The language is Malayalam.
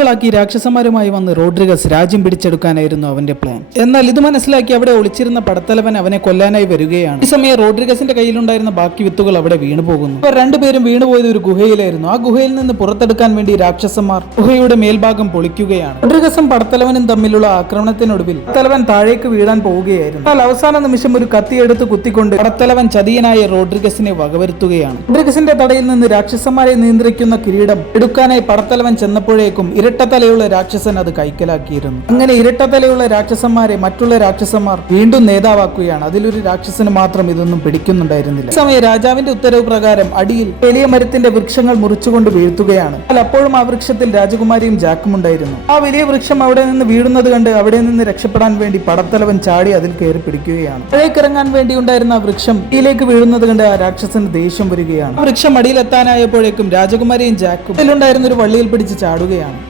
ആളുകളാക്കി രാക്ഷസന്മാരുമായി വന്ന് റോഡ്രിഗസ് രാജ്യം പിടിച്ചെടുക്കാനായിരുന്നു അവന്റെ പ്ലാൻ. എന്നാൽ ഇത് മനസ്സിലാക്കി അവിടെ ഒളിച്ചിരുന്ന പടത്തലവൻ അവനെ കൊല്ലാനായി വരികയാണ്. ഈ സമയം റോഡ്രിഗസിന്റെ കയ്യിലുണ്ടായിരുന്ന ബാക്കി വിത്തുകൾ അവിടെ വീണു പോകുന്നു. അവർ രണ്ടുപേരും വീണുപോയത് ഒരു ഗുഹയിലായിരുന്നു. ആ ഗുഹയിൽ നിന്ന് പുറത്തെടുക്കാൻ വേണ്ടി രാക്ഷസന്മാർ ഗുഹയുടെ മേൽഭാഗം പൊളിക്കുകയാണ്. റോഡ്രിഗസും പടത്തലവനും തമ്മിലുള്ള ആക്രമണത്തിനൊടുവിൽ പടത്തലവൻ താഴേക്ക് വീഴാൻ പോവുകയായിരുന്നു. എന്നാൽ അവസാന നിമിഷം ഒരു കത്തിയെടുത്ത് കുത്തിക്കൊണ്ട് പടത്തലവൻ ചതിയനായ റോഡ്രിഗസിനെ വകവരുത്തുകയാണ്. റോഡ്രിഗസിന്റെ തടയിൽ നിന്ന് രാക്ഷസന്മാരെ നിയന്ത്രിക്കുന്ന കിരീടം എടുക്കാനായി പടത്തലവൻ ചെന്നപ്പോഴേക്കും ഇരട്ടത്തലയുള്ള രാക്ഷസൻ അത് കൈക്കലാക്കിയിരുന്നു. അങ്ങനെ ഇരട്ടത്തലയുള്ള രാക്ഷസന്മാരെ മറ്റുള്ള രാക്ഷസന്മാർ വീണ്ടും നേതാവാക്കുകയാണ്. അതിലൊരു രാക്ഷസന് മാത്രം ഇതൊന്നും പിടിക്കുന്നുണ്ടായിരുന്നില്ല. ഈ സമയം രാജാവിന്റെ ഉത്തരവ് പ്രകാരം അടിയിൽ വലിയ മരത്തിന്റെ വൃക്ഷങ്ങൾ മുറിച്ചുകൊണ്ട് വീഴ്ത്തുകയാണ്. എന്നാൽ അപ്പോഴും ആ വൃക്ഷത്തിൽ രാജകുമാരിയും ജാക്കും ഉണ്ടായിരുന്നു. ആ വലിയ വൃക്ഷം അവിടെ നിന്ന് വീഴുന്നത് കണ്ട് അവിടെ നിന്ന് രക്ഷപ്പെടാൻ വേണ്ടി പടത്തലവൻ ചാടി അതിൽ കയറി പിടിക്കുകയാണ്. താഴേക്കിറങ്ങാൻ വേണ്ടി ഉണ്ടായിരുന്ന ആ വൃക്ഷം അടിയിലേക്ക് വീഴുന്നത് കണ്ട് ആ രാക്ഷസന് ദേഷ്യം വരികയാണ്. വൃക്ഷം അടിയിലെത്താനായപ്പോഴേക്കും രാജകുമാരിയും ജാക്കും അതിലുണ്ടായിരുന്ന ഒരു വള്ളിയിൽ പിടിച്ച് ചാടുകയാണ്.